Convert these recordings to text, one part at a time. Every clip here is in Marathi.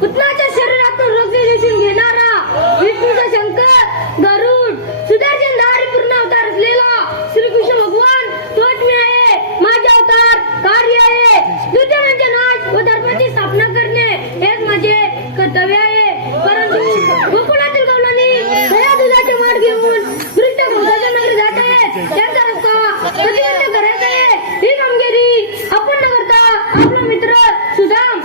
पुतनाच्या शरीरातून रक्त शोषून घेणारा विष्णूचा शंकर गरुड सुदर्शन धारी पूर्ण अवतार असलेला श्रीकृष्ण भगवान तोच मी आहे माझे अवतार कार्य आहे. दुर्जनांचे म्हणजे नाश व धर्माची स्थापना करणे हेच माझे कर्तव्य आहे. परंतु गोकुळातील कौलांनी दया दुधाचे मार्ग घेऊन दृष्ट गंगाच्या नगरी जात आहेत त्यांचा रस्ता प्रतिबंध करायचा आहे ही कामगिरी आपण न करता आपला मित्र सुदाम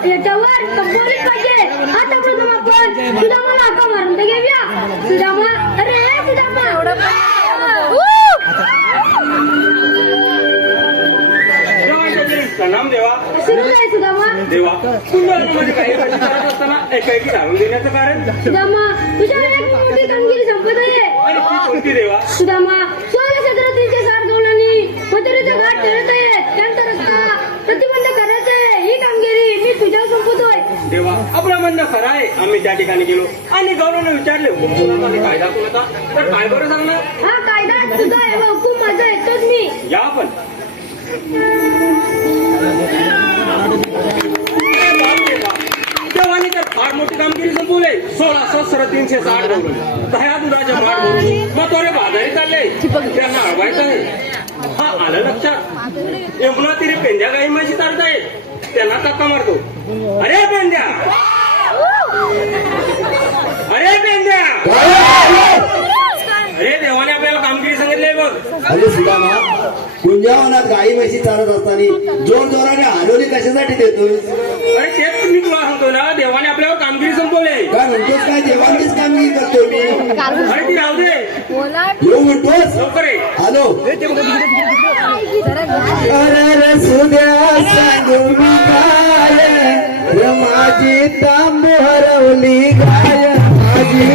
याच्यावर याच्यावर कंपोजिट पाहिजे आता प्रथम आपण सुदामाला हाका मारून तर घेऊया सुदामा अरे सुदामा प्रणाम देवा शिकू काय सुदामा देवा कुंडलीमध्ये काही प्रश्न करत असताना एकाएकी धावून देण्याचं कारण सुदामा तुझ्या एक मोठी कामगिरी संपत आहे आणि ती कोणती देवा सुदामा सोळा सतरा तीनशे साठ गौलांनी मथुरेचा घाट ठरत आहेत त्यांचा रस्ता प्रतिबंध करायचा आहे ही कामगिरी मी तुझ्यावर संपवतोय आपलं म्हणणं खरं आहे. आम्ही त्या ठिकाणी गेलो. आणि गौरवने विचारले हुकुमाचा कायदा कोणता तर काय बरं हा कायदा तुझा आहे व हुकूम माझा आहे तोच मी. या आपण देवाने तर फार मोठी कामगिरी संपवले सोळा सत्तर तीनशे साठ दह्या दुधाचे माठ भरून मग तोरे बाजारी चालले. त्यांना अडवायचं आहे. हा आलं लक्षात. यमुना तिरी पेंद्या काही म्हशी चालत आहेत त्यांना धक्का मारतो. अरे पेंद्या! बघ अरे सुदामा कुंजावनात गाई म्हशी चालत असताना जोर जोराने हरवली कशासाठी देतोय? अरे तेच मी तुला सांगतो ना देवाने आपल्यावर कामगिरी संपवले. काय म्हणतोस काय? देवांनीच कामगिरी करतोय मी. अरे ती राहू दे. येऊ म्हणतोस? लवकर ये. हॅलो. अरे रे सुद्या सांगू मी काय? रे माझी तांबू हरवली गाय माझी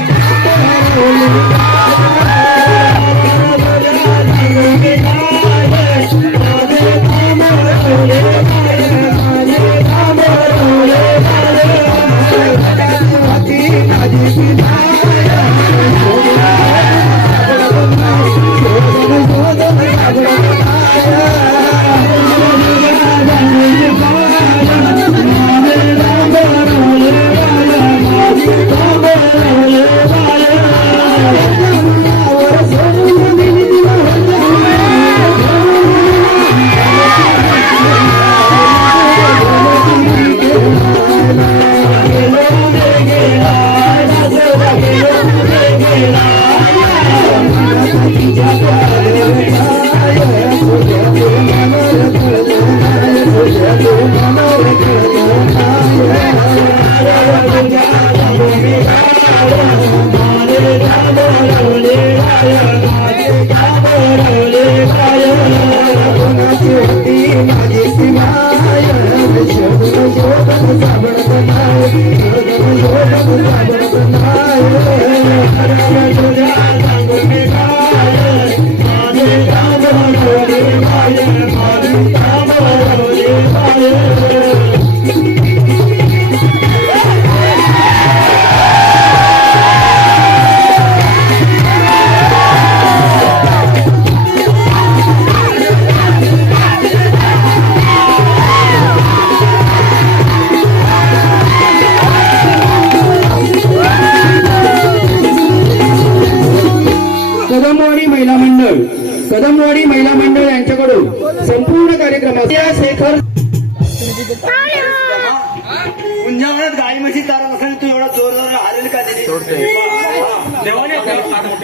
कदमवाडी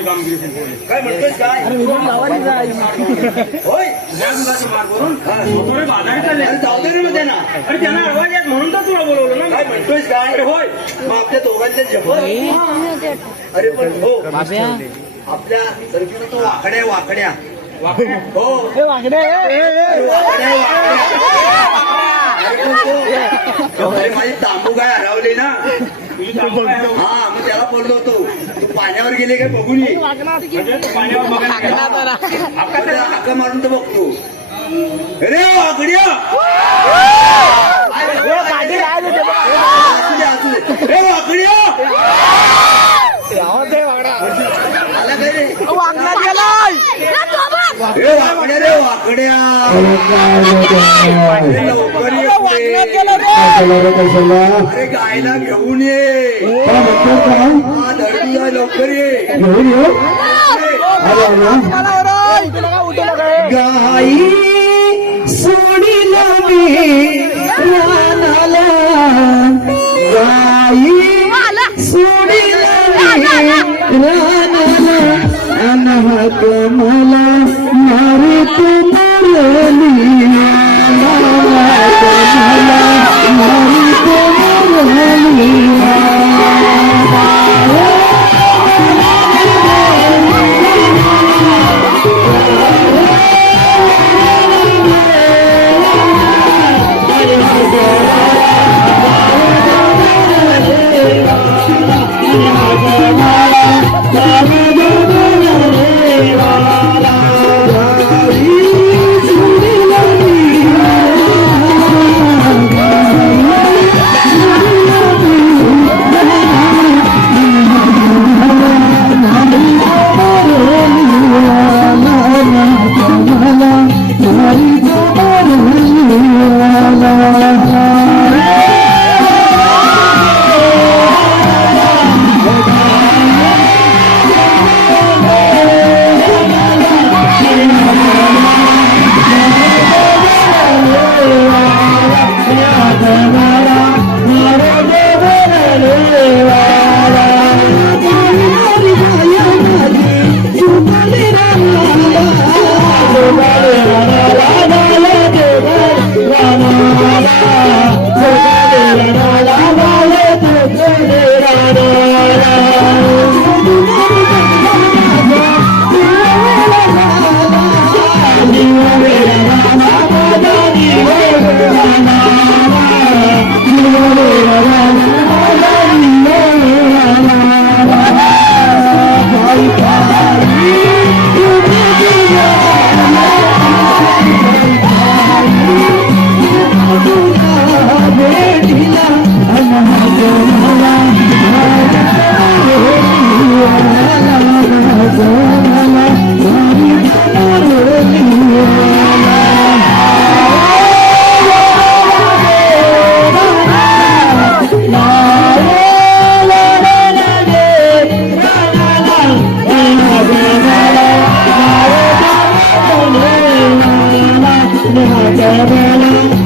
कामगिरी संपवली काय होय? दुधाचे बाजारी चालले. अरे जाऊ दे ना मग त्यांना. अरे त्यांना अडवायचे आहेत म्हणून तर तुला बोलवलं ना. काय म्हणतोस काय? अरे होय. मग आपल्या दोघांच्या जप अरे पण हो. आपल्या सरकीनं तो वाकड्या वाकड्या. हो. अरे वाकड्या, वाकड्या. अरे माझी तांबू काय हरवली ना? हा मग त्याला बोललो होतो. तू पाण्यावर गेले काय बघून ये. म्हणजे हाका मारून तर बघतो. अरे वाकड्या असू गायला घेऊन ये लवकर ये घेऊन येऊ गाई hallelujah. Hare Hare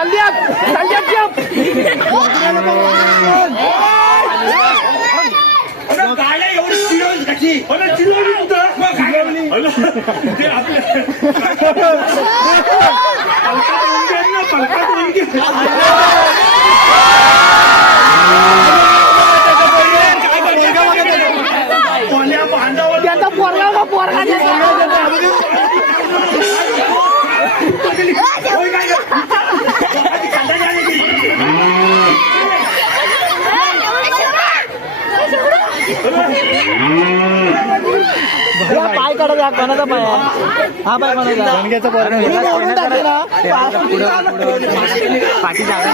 salyap salyap yo Olha, पाय काढा कोणाचा पाय हा पाय कोणाचा पाठी जागा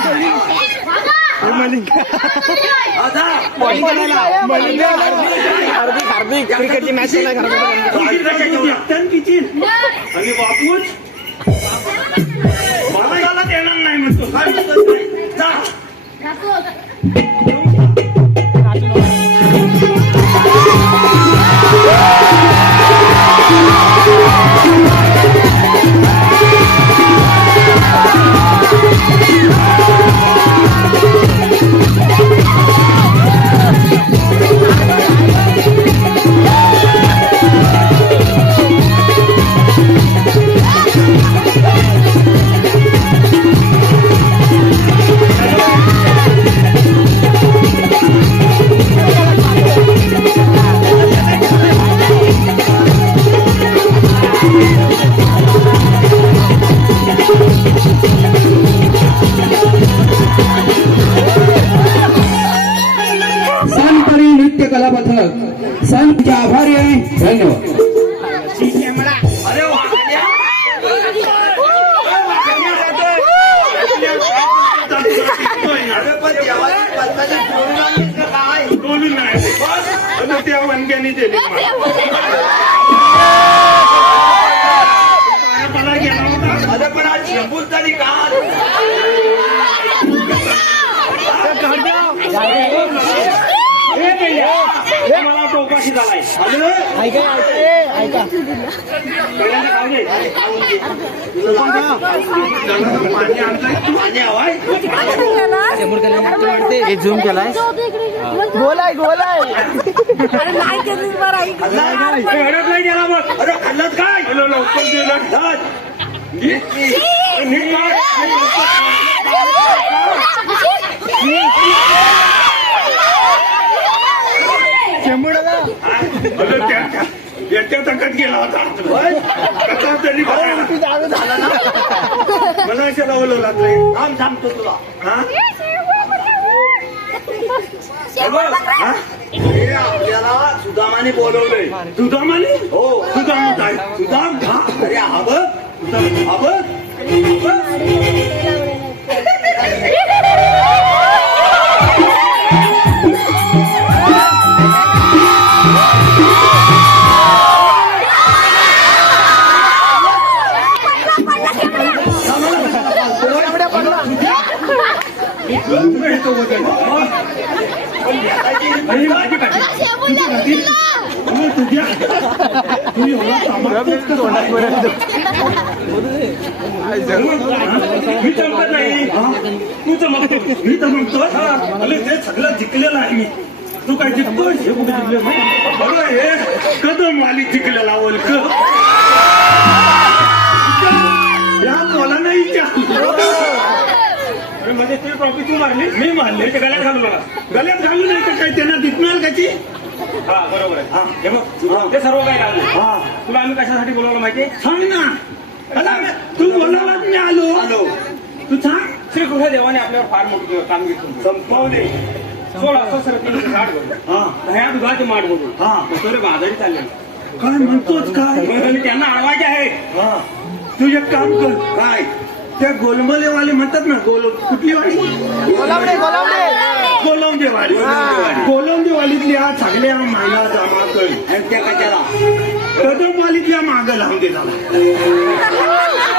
हार्दिक क्रिकेटची मॅच देणार नाही म्हणतो. आणि त्या वनग्याने दिली मला. गेला होता. अरे पण आज शेंबूल तरी का हे मेल्या. हे झालाय ऐका ऐका ऐका. हे झूम केलाय. गोलाय गोलाय काय? हॅलो लवकर याच्या तकत गेला होता. कसा तरी बघायला. मला अशा लावलं लागले. थांब सांगतो तुला. हा? हा? हे आपल्याला सुदामाने बोलवलंय. दुधामाने हो दुधाम काय सुदाम हा. अरे हा बघ. हा बघ. आणि माझी तुझ्या मी चमकत नाही तू चमकतो मी चमकतो अरे ते सगळं जिंकलेलं आहे मी तू काय जिंकतोय हे कुठे जिंकलं नाही बरोबर हे. कदम वाली जिंकलेला वल्क या मला नाही म्हणजे ते ट्रॉफी तू मारली? मी मारली. ते गल्यात घालू बघा. गल्यात घालू नाही तर काय त्यांना दिसणार कशी हा बरोबर आहे. हा. हे बघ ते सर्व काही लागले. हा. तुला आम्ही कशासाठी बोलवलं माहिती? सांग ना. तू बोलायला मी आलो. आलो. तू सांग. श्रीकृष्ण देवाने आपल्यावर फार मोठी कामगिरी केली. संपवले. सोळा सतरा तीनशे साठ बोलले. ह्या दुधाचे माठ बोलू हा. तर बाजारी चालले काय म्हणतोच काय? त्यांना अडवायचे आहे. तू एक काम कर. काय? त्या गोलमलेवाले म्हणतात ना गोल कुठली वाली गोलावडे गोलावडे गोलंदेवाली सगळ्या महिला जमा कर आणि त्या कशाला? कदमवालीतल्या माग लावून दे झाला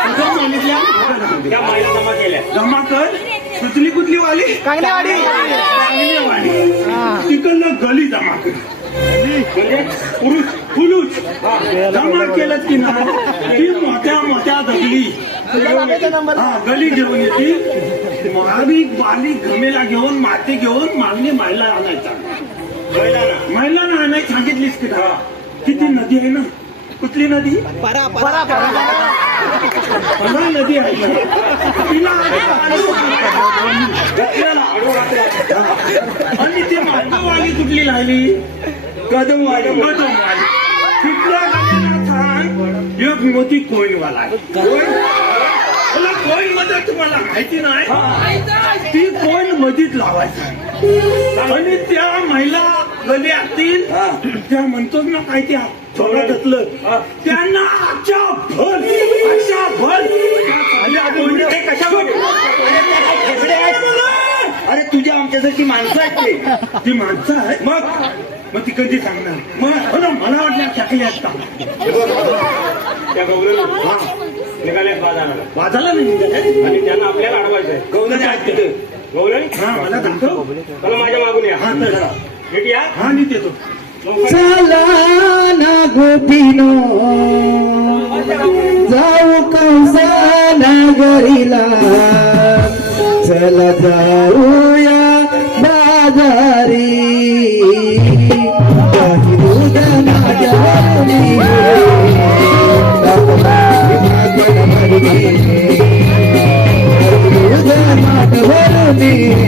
कदमवालीतल्या मागं लावून दे. त्या महिला जमा केल्या. जमा कर. कुठली कुठली वाली तिकडनं गली जमा कर. म्हणजे पुरुष पुरुष जमा केलं की नाही? ती मोठ्या मोठ्या दगडी. हा गली घेऊन येते. महाविक बालिक गमेला घेऊन माती घेऊन मागणी महिला आणायचा. महिलांना आणायची सांगितलीस की का किती नदी आहे ना? कुठली नदी? परा परा. परा परा. नदी आहे. तिला आणि ती मांडववाली कुठली राहिली? कदमवाली कदमवाली तिथल्या गाण्याला सांग एक मोठी कोईनवाला आहे. मला कोईन मध्ये तुम्हाला माहिती नाही. ती कोईन मधीच लावायची. आणि त्या महिला गली असतील त्या म्हणतो ना काय त्या थोडं घेतलं त्यांना अच्छा भर अच्छा भर. आहेत. अरे तुझ्या आमच्यासारखी माणसं आहेत ते. ती माणसं आहे मग? मग ती कधी सांगणार? मग? हो ना, मला वाटलं टाकली असता त्या गौरव निघाले बाजाराला वाजायला नाही. आणि त्यांना आपल्याला अडवायचंय. गौरव आहेत तिथे. गौराणी चला ना गोपीनो. जाऊ कंसाला गरीला चला जाऊया बाजारी. काही दुधा दी